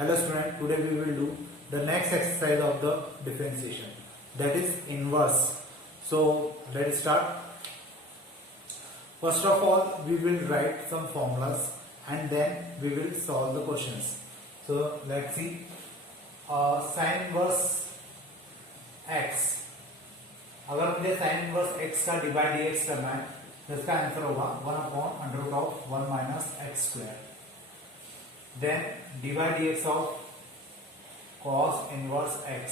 Hello student, today we will do the next exercise of the differentiation, that is inverse. So let's start. First of all, we will write some formulas and then we will solve the questions. So let's see. Sin inverse x, अगर मुझे sin inverse x का divide dx करना है तो इसका answer होगा 1/√1 minus x square. Then divide dx of cos inverse x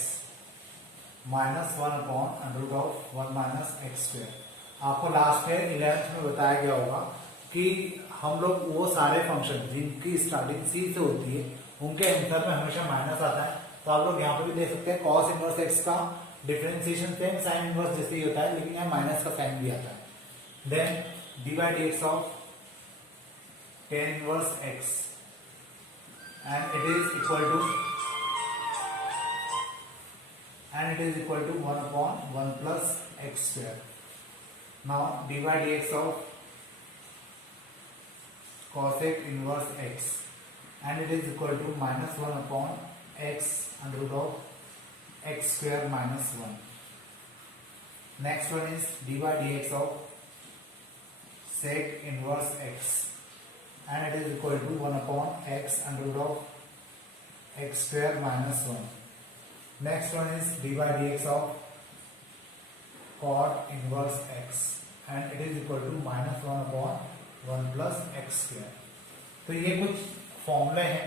minus 1/√1 minus x square. आपको last year 11th में बताया गया होगा कि हम लोग वो सारे फंक्शन जिनकी स्टार्टिंग सी से होती है उनके आंसर में हमेशा माइनस आता है. तो आप लोग यहाँ पे भी देख सकते हैं cos इनवर्स x का डिफरेंशिएशन सेम साइन इनवर्स जैसे ही होता है, लेकिन यहाँ माइनस का साइन भी आता है. Then divide dx of tan inverse x and it is equal to 1/1 plus x square. Now divide dx of cosec inverse x and it is equal to minus 1/x under root of x square minus 1. Next one is divide dx of sec inverse x and it is equal to 1/x under root of x square minus 1. Next one is divide dx of cot inverse x and it is equal to minus 1/1 plus x square. तो ये कुछ फॉर्मूले हैं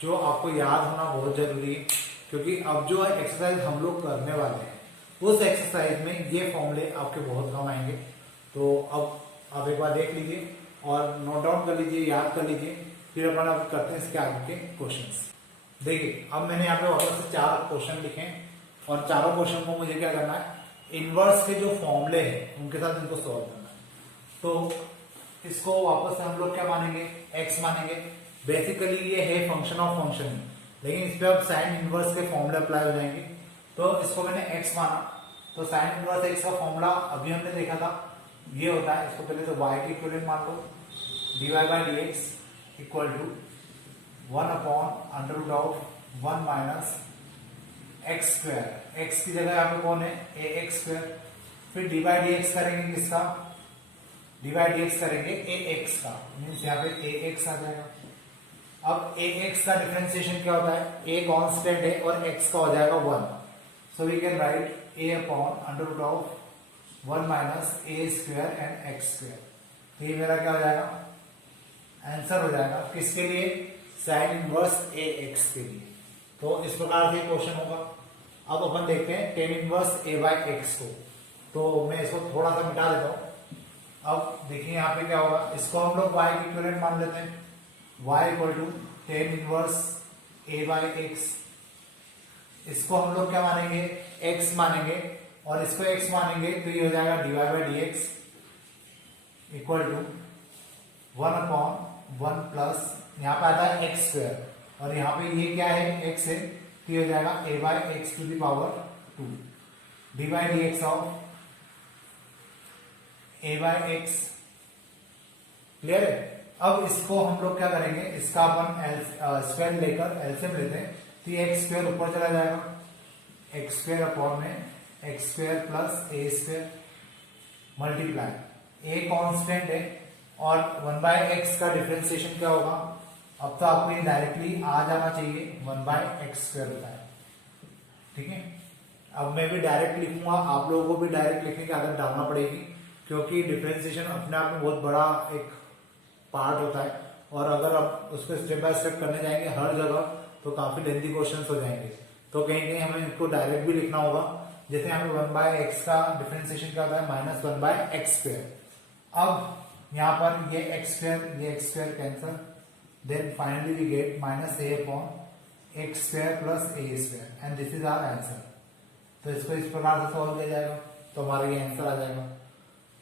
जो आपको याद होना बहुत जरूरी है, क्योंकि अब जो एक्सरसाइज हम लोग करने वाले हैं उस एक्सरसाइज में ये फॉर्मूले आपके बहुत काम आएंगे. तो अब आप एक बार देख लीजिए और नोट डाउन कर लीजिए, याद कर लीजिए, फिर अपन अब करते हैं इसके आगे के क्वेश्चंस. देखिए अब मैंने यहाँ पे वापस से 4 क्वेश्चन लिखे हैं और चारों क्वेश्चन को मुझे क्या करना है, इनवर्स के जो फॉर्मूले हैं उनके साथ इनको सॉल्व करना है. तो इसको वापस से हम लोग क्या मानेंगे, x मानेंगे. बेसिकली ये है फंक्शन ऑफ फंक्शन, लेकिन इस पे अब साइन इनवर्स के फॉर्मूले अप्लाई हो जाएंगे. तो इसको मैंने x माना, तो साइन इनवर्स x का फॉर्मूला अभी हमने देखा था, ये होता है. इसको पहले तो y के इक्विवेलेंट मान लो, dy by dx equal to 1/√1 minus x square. x की जगह यहाँ पे कौन है, ax square. फिर डिवाइड dx करेंगे किसका, डिवाइड dx करेंगे ax का, मीन्स यहाँ पे ax आ जाएगा. अब ax का डिफरेंशिएशन क्या होता है, a कांस्टेंट है और x का हो जाएगा 1. So we can write a/√1 minus a square and x square. तो ये मेरा क्या हो जाएगा, आंसर हो जाएगा किसके लिए, साइन इनवर्स ax के लिए. तो इस प्रकार से क्वेश्चन होगा. अब अपन देखते हैं tan inverse a by x को. तो मैं इसको थोड़ा सा मिटा देता हूं. अब देखिए यहाँ पे क्या होगा, इसको हम लोग y के इक्विवेलेंट मान लेते हैं, y equal to tan inverse a by x. इसको हम लोग क्या मानेंगे, x मानेंगे, और इसको x मानेंगे तो ये हो जाएगा dy by dx equal to 1/1 plus यहाँ पे आता है x स्क्वायर, और यहाँ पे ये क्या है, x है, तो ये हो जाएगा a by x to the power 2. Divide dx of a by x. Clear है. अब इसको हम लोग क्या करेंगे, इसका अपन स्क्वायर लेकर एलसीएम लेते हैं, तो ये x स्क्वायर ऊपर चला जाएगा, x स्क्वायर अपॉन में x square plus a square multiply, a constant है और 1/x का डिफरेंशिएशन क्या होगा. अब तो आपको ये डायरेक्टली आ जाना चाहिए, 1/x स्क्वायर होता है. ठीक है. अब मैं भी डायरेक्ट लिखूंगा, आप लोगों को भी डायरेक्ट लिखने की आदत डालना पड़ेगी, क्योंकि डिफरेंशिएशन अपने आप में बहुत बड़ा एक पार्ट होता है, और अगर आप उसको स्टेप बाय स्टेप करने जाएंगे हर जगह तो काफी लेंथी क्वेश्चंस हो जाएंगे. तो कहीं कहीं हमें इसको डायरेक्ट भी लिखना होगा. जैसे हमें 1/x का डिफरेंशिएशन क्या होता है, माइनस 1/x स्क्वायर. अब यहाँ पर ये x square cancel, then finally we get minus a/x square plus a square and this is our answer. तो इसको इस प्रकार से सॉल्व किया जाएगा तो हमारा ये आंसर आ जाएगा.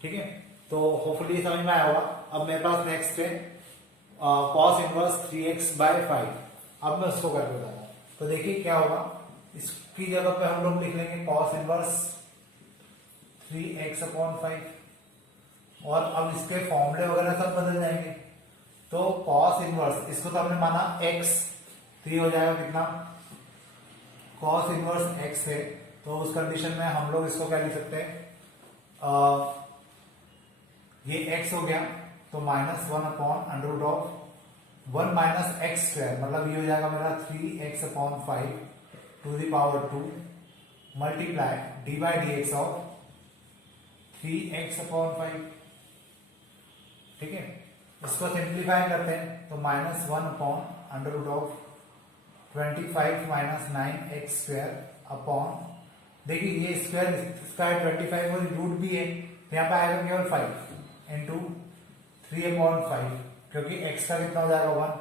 ठीक है. तो होपफुली समझ में आया होगा. अब मेरे पास नेक्स्ट है cos इनवर्स 3x by 5. अब मैं उसको करके बताता हूँ. तो देखिए क्या होगा, इसकी जगह पे हम लोग लिख लेंगे cos इनवर्स 3x/5, और अब इसके फॉर्मूले वगैरह सब बदल जाएंगे. तो cos इनवर्स, इसको तो हमने माना x, तो ये हो जाएगा कितना, cos इनवर्स x है, तो उस कंडीशन में हम लोग इसको क्या लिख सकते हैं, ये x हो गया तो -1/√1 माइनस एक्स स्क्वायर, मतलब ये हो जाएगा मेरा 3x/5 to the power 2 multiply d by d x of 3x/5। ठीक है, इसको सिंप्लीफाई करते हैं तो -1/√25 माइनस 9x स्क्वायर अपॉन, देखिए ये स्क्वायर स्क्वायर 25 और रूट भी है तो यहाँ पे आएगा केवल 5 इंटू 3/5, क्योंकि x का कितना हो जाएगा 1,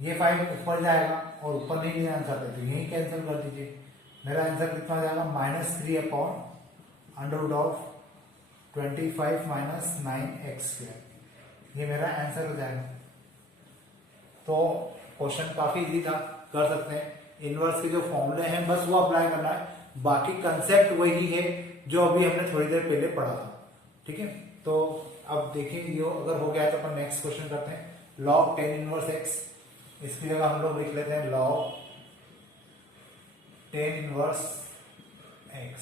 ये 5 ऊपर जाएगा और ऊपर नहीं ले जाना चाहते तो यही कैंसिल कर दीजिए। मेरा आंसर कितना हो जाएगा -3/25 माइनस 9x स्क्वायर, ये मेरा आंसर हो जाएगा। तो क्वेश्चन काफी इजी था, कर सकते हैं। इनवर्स के जो फॉर्मूले हैं बस वो अप्लाई करना है, बाकी कंसेप्ट वही है जो अभी हमने थोड़ी देर पहले पढ़ा था। ठीक है, तो अब देखिए ये अगर हो गया है तो अपन नेक्स्ट क्वेश्चन करते हैं। log 10 इनवर्स x, इसकी जगह हम लोग लिख लेते हैं log 10 इनवर्स x।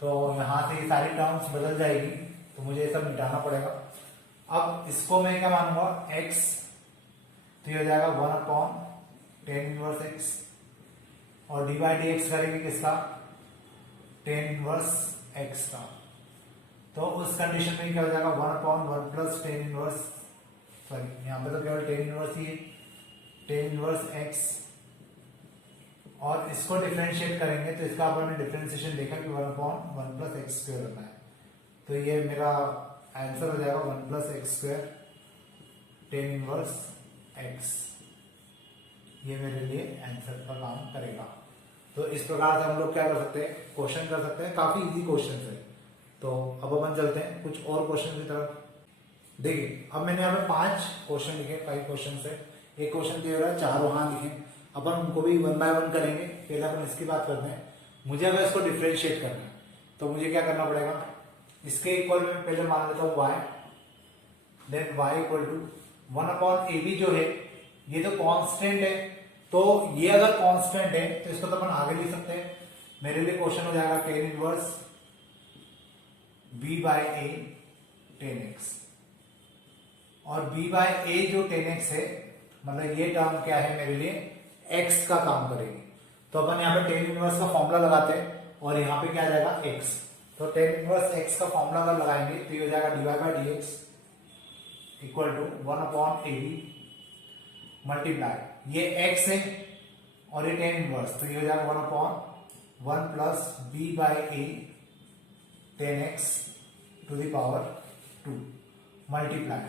तो यहां से ये सारी टर्म्स बदल जाएगी तो मुझे ये सब मिटाना पड़ेगा। अब इसको मैं क्या मानूंगा x, तो ये हो जाएगा 1/10 इनवर्स x, और डी बाई डी एक्स करेंगे किसका, 10 इनवर्स x का। तो उस कंडीशन में क्या हो जाएगा 1/1 प्लस 10 इनवर्स, सॉरी यहाँ पे तो केवल 10 इनवर्स ही है, 10 इनवर्स x, और इसको डिफरेंशिएट करेंगे तो इसका अपन ने डिफरेंशिएशन देखा कि 1/1 प्लस एक्स स्क्वायर होता है, तो ये मेरा आंसर हो जाएगा 1 plus x square 10 inverse x, ये मेरे लिए आंसर का काम करेगा। तो इस प्रकार से हम लोग क्या कर सकते हैं, क्वेश्चन कर सकते हैं, काफी इजी क्वेश्चन है। तो अब अपन चलते हैं कुछ और क्वेश्चन की तरफ। देखिए अब मैंने यहाँ पे 5 क्वेश्चन लिखे, 5 क्वेश्चन है, एक क्वेश्चन क्लियर है, 4 वहां लिखे, अपन उनको भी 1 बाय 1 करेंगे। पहले अपन इसकी बात करते हैं। मुझे अगर इसको डिफरेंशिएट करना है तो मुझे क्या करना पड़ेगा, इसके इक्वल में पहले मान लेता हूँ y, then y equal to 1/ab जो है ये तो कांस्टेंट है, तो ये अगर कांस्टेंट है तो इसको तो अपन आगे लिख सकते हैं। मेरे लिए क्वेश्चन हो जाएगा 10 inverse b by a 10x, और b बाय a जो 10x है मतलब ये टर्म क्या है मेरे लिए x का काम करेगी। तो अपन यहाँ पे 10 इनवर्स का फॉर्मूला लगाते हैं और यहाँ पे क्या आ जाएगा x, तो 10 इनवर्स x का फॉर्मूला अगर लगाएंगे तो ये हो जाएगा dy by dx equal to 1/ab multiply, ये x है और ये 10 इनवर्स, तो ये हो जाएगा 1/1 plus b by a 10x to the power 2 multiply.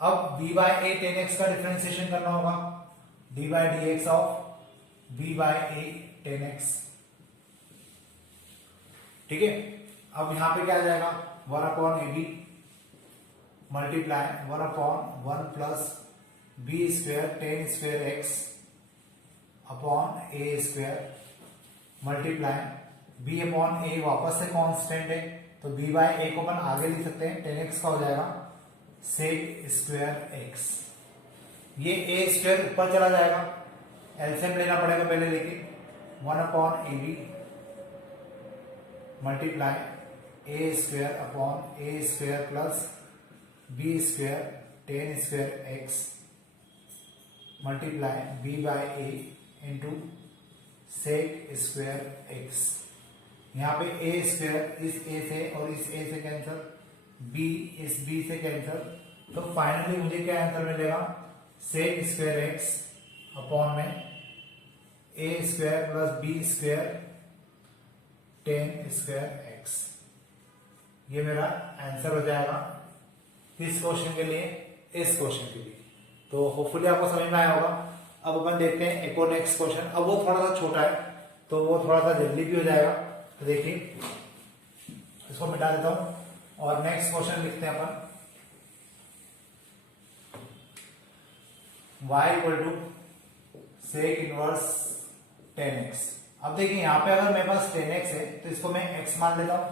अब b बाय a 10x का डिफरेंशिएशन करना होगा, d by dx of b by a 10x। ठीक है, अब यहां पे क्या आ जाएगा 1/ab multiply 1/1 plus b square 10 square x upon a square multiply b upon a वापस से कांस्टेंट है तो b बाय a को अपन आगे लिख सकते हैं, 10x का हो जाएगा सेक स्क्वायर x। ये a स्क्वायर ऊपर चला जाएगा, एलसीएम लेना पड़ेगा पहले, लेकिन 1/ab multiply a square upon a square plus b square 10 square x multiply b by a into sec square x। यहाँ पे a स्क्वायर इस a से और इस a से कैंसिल, b इस b से कैंसिल, तो फाइनली मुझे क्या आंसर मिलेगा सेक स्क्वायर x अपॉन में a square plus b square 10 square x। ये मेरा आंसर हो जाएगा किस क्वेश्चन के लिए, इस क्वेश्चन के लिए। तो होपफुली आपको समझ में आया होगा। अब अपन देखते हैं एक और नेक्स्ट क्वेश्चन। अब वो थोड़ा सा छोटा है तो वो थोड़ा सा जल्दी भी हो जाएगा, तो देखिए इसको मिटा देता हूं और नेक्स्ट क्वेश्चन लिखते हैं अपन। y equal to sec inverse 10x। अब देखिए यहाँ पे अगर मेरे पास 10x है तो इसको मैं x मान लेता हूं,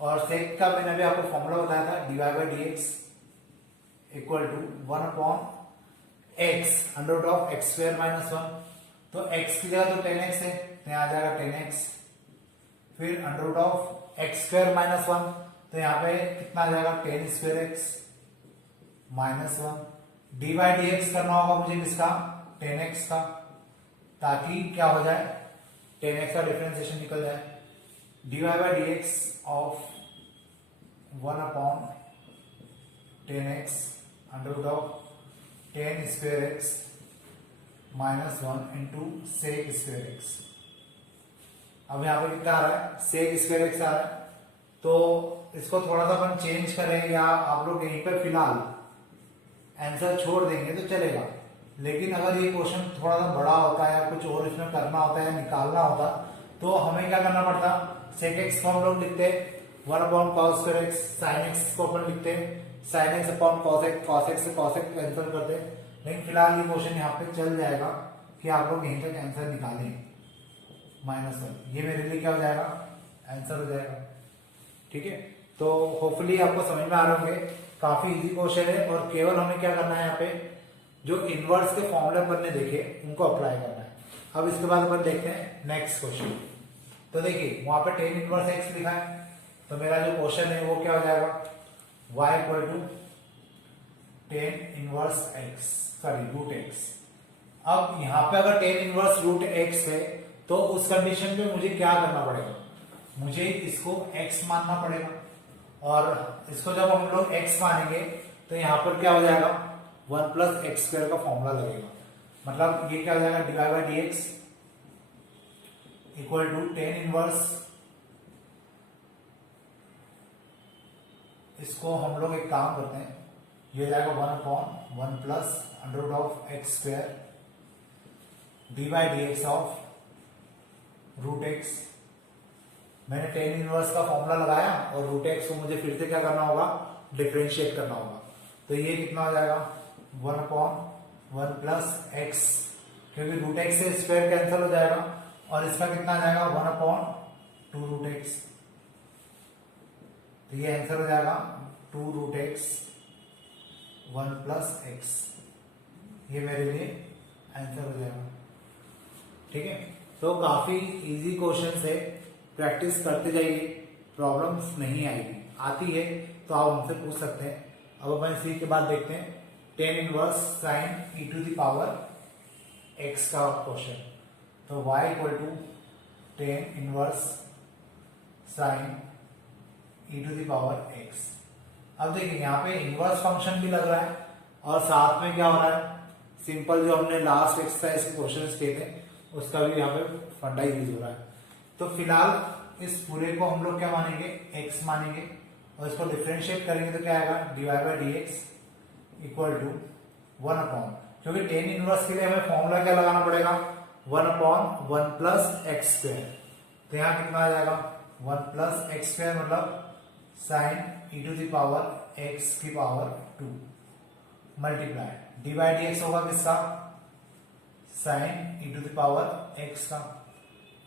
और सेक का मैंने अभी आपको फॉर्मूला बताया था dy by dx equal to 1/, x under root of x square minus 1, तो x की जगह तो 10x है तो यहाँ आ जाएगा 10x, फिर under root of x square minus 1, तो यहाँ पे कितना आ जाएगा 10 square x minus 1, d by d x करना होगा मुझे किसका 10x का, ताकि क्या हो जाए 10x का डिफरेंशिएशन निकल जाए, d y by d x of 1 upon 10x under root of 10 square x minus 1 into sec square x. अब यहाँ पे कितना आ रहा है सेक स्क्वायर एक्स आ रहा है, तो इसको थोड़ा सा अपन चेंज करें या आप लोग यहीं पर फिलहाल आंसर छोड़ देंगे तो चलेगा, लेकिन अगर ये क्वेश्चन थोड़ा सा बड़ा होता है या कुछ और इसमें करना होता है या निकालना होता तो हमें क्या करना पड़ता, सेक एक्स को हम लोग लिखते 1 upon cos square x, sine x को अपन लिखते sine x upon cos x, cos x से कॉस एक्स कैंसिल करते, लेकिन फिलहाल ये क्वेश्चन यहाँ पे चल जाएगा कि आप लोग यहीं तक आंसर निकालें -1, ये मेरे लिए क्या हो जाएगा आंसर हो जाएगा। ठीक है, तो होपफुली आपको समझ में आ रहे होंगे, काफी इजी क्वेश्चन है और केवल हमें क्या करना है यहाँ पे जो इनवर्स के फॉर्मूले अपन ने देखे उनको अप्लाई करना है। अब इसके बाद अपन देखते हैं नेक्स्ट क्वेश्चन। तो देखिए वहां पे tan इनवर्स x लिखा है, तो मेरा जो क्वेश्चन है वो क्या हो जाएगा y equal to tan inverse x sorry root x। अब यहाँ पे अगर tan इनवर्स रूट x है तो उस कंडीशन में मुझे क्या करना पड़ेगा, मुझे इसको x मानना पड़ेगा, और इसको जब हम लोग x मानेंगे तो यहाँ पर क्या हो जाएगा 1 प्लस एक्स स्क्वायर का फॉर्मूला लगेगा, मतलब ये क्या हो जाएगा divide by d x equal to tan inverse, इसको हम लोग एक काम करते हैं, ये हो जाएगा 1 upon 1 plus under root of x square d by d x of root x. मैंने tan इनवर्स का फॉर्मूला लगाया और रूट एक्स को मुझे फिर से क्या करना होगा डिफरेंशिएट करना होगा, तो ये कितना हो जाएगा 1 अपॉन 1 प्लस एक्स, क्योंकि रूट एक्स से स्क्वायर कैंसिल हो जाएगा, और इसका कितना आ जाएगा 1 अपॉन 2 रूट एक्स, तो ये आंसर हो जाएगा 2 रूट एक्स 1 प्लस एक्स, ये मेरे लिए आंसर हो जाएगा। ठीक है, तो काफी इजी क्वेश्चन है, प्रैक्टिस करते जाइए, प्रॉब्लम्स नहीं आएगी, आती है तो आप हमसे पूछ सकते हैं। अब अपन इसी के बाद देखते हैं tan inverse sine e to the power x का क्वेश्चन। तो y equal to tan inverse sine e to the power x। अब देखिए यहाँ पे इनवर्स फंक्शन भी लग रहा है और साथ में क्या हो रहा है, सिंपल जो हमने लास्ट एक्सरसाइज के क्वेश्चंस किए थे उसका भी यहाँ पे फंडा यूज हो रहा है। तो फिलहाल इस पूरे को हम लोग क्या मानेंगे x मानेंगे, और इसको डिफरेंशिएट करेंगे तो क्या आएगा divide by d x equal to 1 upon, क्योंकि tan इनवर्स के लिए हमें फॉर्मूला क्या लगाना पड़ेगा 1 अपॉन 1 प्लस एक्स स्क्वायर, तो यहाँ कितना आ जाएगा 1 प्लस एक्स स्क्वायर मतलब sine e to the power x की power 2 multiply d by d x होगा किसका sine e to the power x का।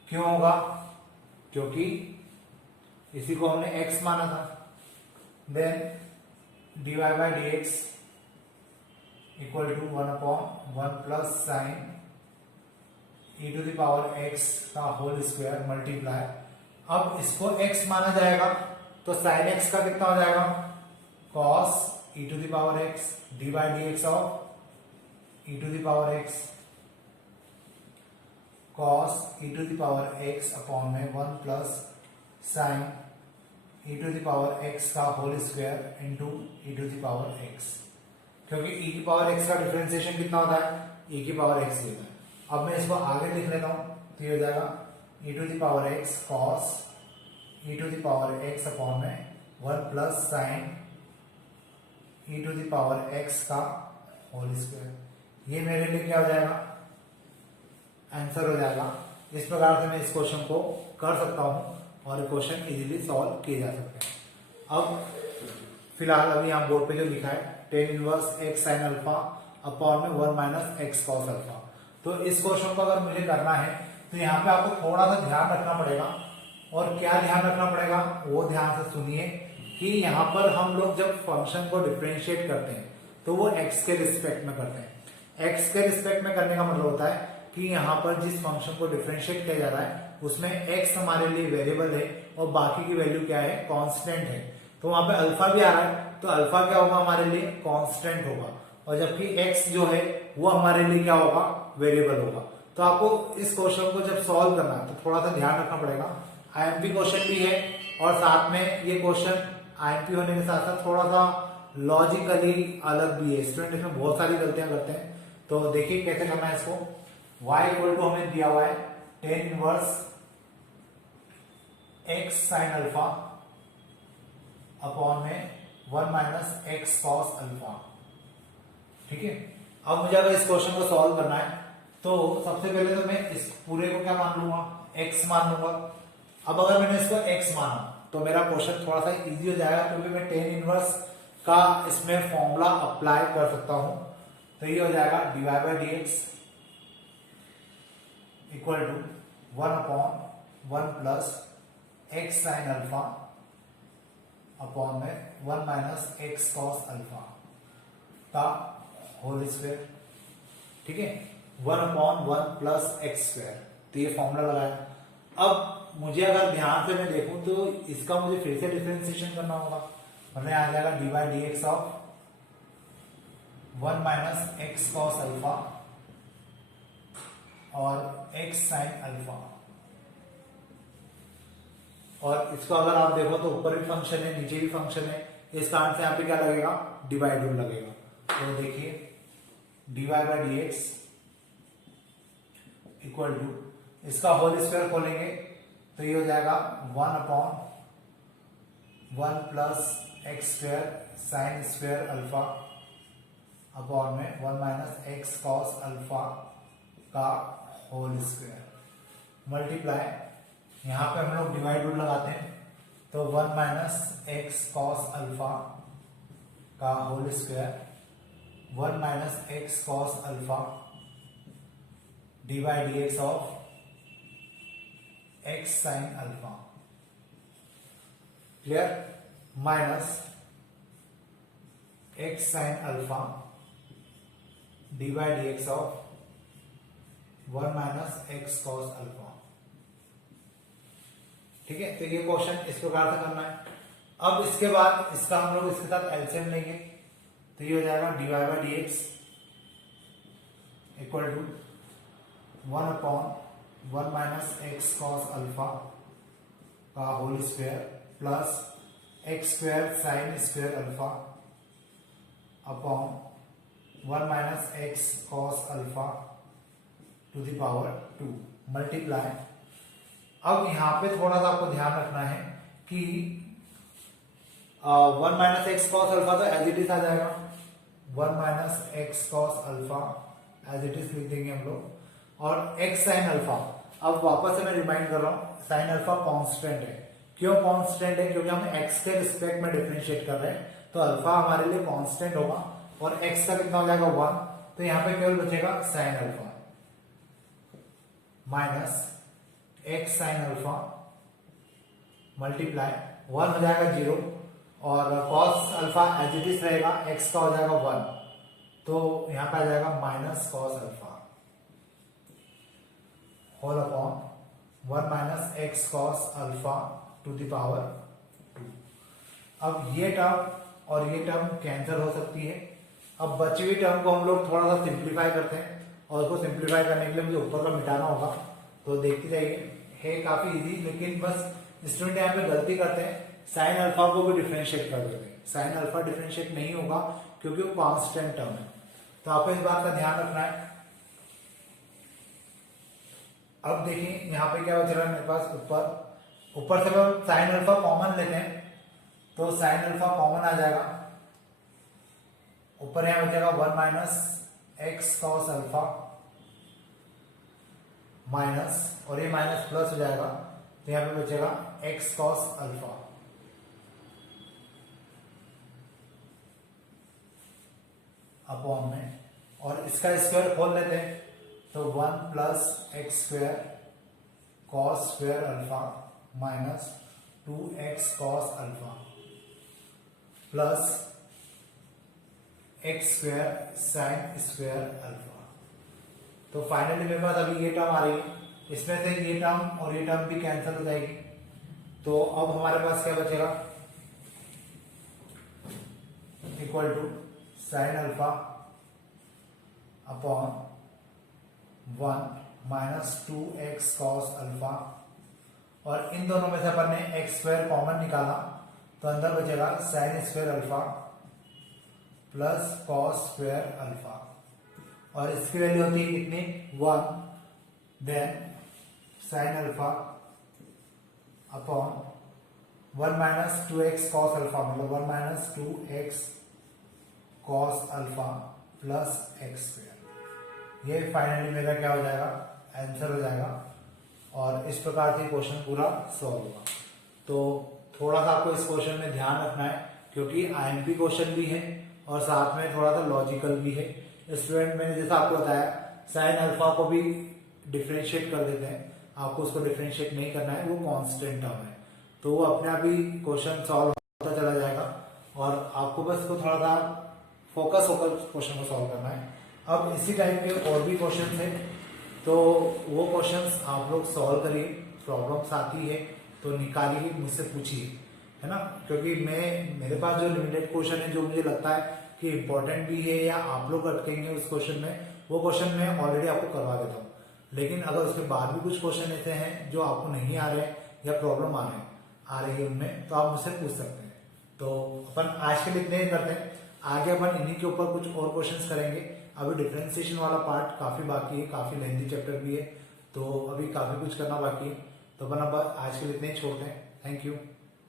क्यों होगा, क्योंकि इसी को हमने x माना था, then d y by d x equal to 1 upon 1 plus sine e to the power x का होल स्क्वायर मल्टीप्लाई, अब इसको x माना जाएगा तो साइन x का कितना हो जाएगा cos e to the power x d by d x of e to the power x cos e to the power x upon में 1 plus sine e to the power x का whole square into e to the power x, क्योंकि e की power x का differentiation कितना होता है e की power x होता है। अब मैं इसको आगे लिख लेता हूं, तो ये हो जाएगा e to the power x cos e to the power x upon में 1 plus sine e to the power x का होल स्क्वायर, ये मेरे लिए क्या हो जाएगा आंसर हो जाएगा। इस प्रकार से मैं इस क्वेश्चन को कर सकता हूं और क्वेश्चन इजीली सॉल्व किए जा सकते हैं। अब फिलहाल अभी यहाँ बोर्ड पे जो लिखा है tan inverse x sin alpha upon में 1 माइनस एक्स कॉस अल्फा, तो इस क्वेश्चन को अगर मुझे करना है तो यहाँ पे आपको थोड़ा सा ध्यान रखना पड़ेगा, और क्या ध्यान रखना पड़ेगा वो ध्यान से सुनिए कि यहाँ पर हम लोग जब फंक्शन को डिफरेंशिएट करते हैं तो वो x के रिस्पेक्ट में करते हैं। एक्स के रिस्पेक्ट में करने का मतलब होता है कि यहाँ पर जिस फंक्शन को डिफरेंशिएट किया जा रहा है उसमें एक्स हमारे लिए वेरिएबल है और बाकी की वैल्यू क्या है, कांस्टेंट है। तो वहां पे अल्फा भी आ रहा है, तो अल्फा क्या होगा हमारे लिए, कांस्टेंट होगा, और जबकि एक्स जो है वो हमारे लिए क्या होगा, वेरिएबल होगा। तो आपको इस क्वेश्चन को जब सॉल्व करना है तो थोड़ा सा ध्यान रखना पड़ेगा। आईएमपी क्वेश्चन भी है और साथ में ये क्वेश्चन आईएमपी होने के साथ साथ थोड़ा सा लॉजिकली अलग भी है। स्टूडेंट इसमें बहुत सारी गलतियां करते हैं, तो देखिए कैसे करना है इसको। y इक्वल टू हमें दिया हुआ है tan inverse x sign alpha upon में 1 माइनस x कॉस अल्फा। ठीक है, अब मुझे अगर इस क्वेश्चन को सॉल्व करना है तो सबसे पहले तो मैं इस पूरे को क्या मान लूंगा, x मान लूंगा। अब अगर मैंने इसको x माना तो मेरा क्वेश्चन थोड़ा सा इजी हो जाएगा, क्योंकि मैं टेन इनवर्स का इसमें फॉर्मूला अप्लाई कर सकता हूं। तो ये हो जाएगा dy by d x equal to 1 upon 1 plus x sine alpha upon में 1 माइनस एक्स कॉस अल्फा का होल स्क्वायर। ठीक है, 1 अपॉन 1 प्लस एक्स स्क्वायर, तो ये फॉर्मूला लगाया। अब मुझे अगर ध्यान से मैं देखूं तो इसका मुझे फिर से डिफरेंशिएशन करना होगा, मतलब आ जाएगा D by d x of 1 minus x cos alpha और एक्स साइन अल्फा। और इसको अगर आप देखो तो ऊपर भी फंक्शन है नीचे भी फंक्शन है, इस कारण से यहाँ पे क्या लगेगा, डिवाइड रूल लगेगा। तो देखिए d y by d x equal to इसका होल स्क्वायर खोलेंगे तो ये हो जाएगा 1 upon 1 plus x square sine square alpha upon में 1 माइनस एक्स कॉस अल्फा का होल स्क्वायर मल्टीप्लाई। यहां पे हम लोग डिवाइड रूल लगाते हैं, तो 1 माइनस एक्स कॉस अल्फा का whole square 1 minus x cos alpha d by d x of x sine alpha. Clear, minus x sine alpha d by d x of 1 minus x cos alpha. ठीक है, तो ये question इस प्रकार से करना है। अब इसके बाद इसका हम लोग इसके साथ एलसीएम लेंगे, तो ये हो जाएगा d y by d x equal to 1 upon 1 minus x cos alpha का whole square plus x square sine square alpha upon 1 minus x cos alpha to the power 2 multiply. अब यहां पे थोड़ा सा आपको ध्यान रखना है कि 1 माइनस एक्स कॉस अल्फा तो एज इट इज आ जाएगा, 1 minus x cos alpha as it is लिख देंगे हम लोग, और एक्स साइन अल्फा। अब वापस से मैं रिमाइंड कर रहा हूं, साइन अल्फा कांस्टेंट है। क्यों कांस्टेंट है, क्योंकि हम एक्स के रिस्पेक्ट में डिफरेंशिएट कर रहे हैं, तो अल्फा हमारे लिए कांस्टेंट होगा और एक्स का कितना हो जाएगा 1, तो यहां पे केवल बचेगा sine alpha minus x sine alpha multiply 1 हो जाएगा 0 और cos alpha as it is रहेगा, एक्स का हो जाएगा 1, तो यहां पे आ जाएगा minus cos alpha whole upon 1 minus x cos alpha to the power 2। अब ये टर्म और ये टर्म कैंसिल हो सकती है। अब बची हुई टर्म को हम लोग थोड़ा सा सिंप्लीफाई करते हैं, और उसको सिंप्लीफाई करने के लिए मुझे ऊपर का मिटाना होगा, तो देखते जाइए, है काफी इजी। लेकिन बस स्टूडेंट यहाँ पे गलती करते हैं, साइन अल्फा को भी डिफरेंशिएट कर देते हैं। साइन अल्फा डिफरेंशिएट नहीं होगा क्योंकि वो कांस्टेंट टर्म है, तो आपको इस बात का ध्यान रखना है। अब देखिए यहाँ पे क्या बच रहा है मेरे पास, ऊपर से हम साइन अल्फा कॉमन लेते हैं, तो साइन अल्फा कॉमन आ जाएगा, ऊपर यहां बचेगा 1 minus x cos alpha minus, और ये माइनस प्लस हो जाएगा, तो यहां पे बचेगा एक्स कॉस अल्फा अपॉन में, और इसका स्क्वायर खोल लेते हैं, तो 1 plus x square cos square alpha minus 2x cos alpha plus x square sine square alpha. तो फाइनली मेरे पास अभी ये टर्म आ रही है, इसमें से ये टर्म और ये टर्म भी कैंसिल हो जाएगी। तो अब हमारे पास क्या बचेगा, equal to sine alpha upon 1 minus 2x cos alpha, और इन दोनों में से अपन ने एक्स स्क्वायर कॉमन निकाला तो अंदर बचेगा sine square alpha plus cos square alpha, और इसकी वैल्यू होती है कितनी 1, then sine alpha upon 1 minus 2x cos alpha, मतलब 1 minus 2x cos alpha plus x square. ये फाइनली मेरा क्या हो जाएगा, आंसर हो जाएगा, और इस प्रकार से क्वेश्चन पूरा सॉल्व होगा। तो थोड़ा सा आपको इस क्वेश्चन में ध्यान रखना है, क्योंकि आईएमपी क्वेश्चन भी है और साथ में थोड़ा सा लॉजिकल भी है। स्टूडेंट मैंने जैसा आपको बताया साइन अल्फा को भी डिफ्रेंशिएट कर देते हैं, आपको उसको डिफ्रेंशिएट नहीं करना है, वो कांस्टेंट टर्म है, तो वो अपने आप ही क्वेश्चन सॉल्व होता चला जाएगा, और आपको बस को थोड़ा सा फोकस होकर क्वेश्चन को सॉल्व करना है। अब इसी टाइप के और भी क्वेश्चन थे, तो वो क्वेश्चंस आप लोग सॉल्व करिए, प्रॉब्लम्स आती है तो निकालिए, मुझसे पूछिए, है ना, क्योंकि मेरे पास जो लिमिटेड क्वेश्चन है जो मुझे लगता है कि इंपॉर्टेंट भी है या आप लोग अटकेंगे उस क्वेश्चन में, वो क्वेश्चन मैं ऑलरेडी आपको करवा देता हूँ। लेकिन अगर उसके बाद भी कुछ क्वेश्चन ऐसे हैं जो आपको नहीं आ रहे या प्रॉब्लम आ रही है उनमें, तो आप मुझसे पूछ सकते हैं। तो अपन आज के लिए इतने ही करते हैं, आगे अपन इन्हीं के ऊपर कुछ और क्वेश्चंस करेंगे। अभी डिफरेंशिएशन वाला पार्ट काफी बाकी है, काफी लेंथी चैप्टर भी है, तो अभी काफी कुछ करना बाकी है। तो अपन अब आज के लिए इतने ही छोड़ते हैं। Thank you.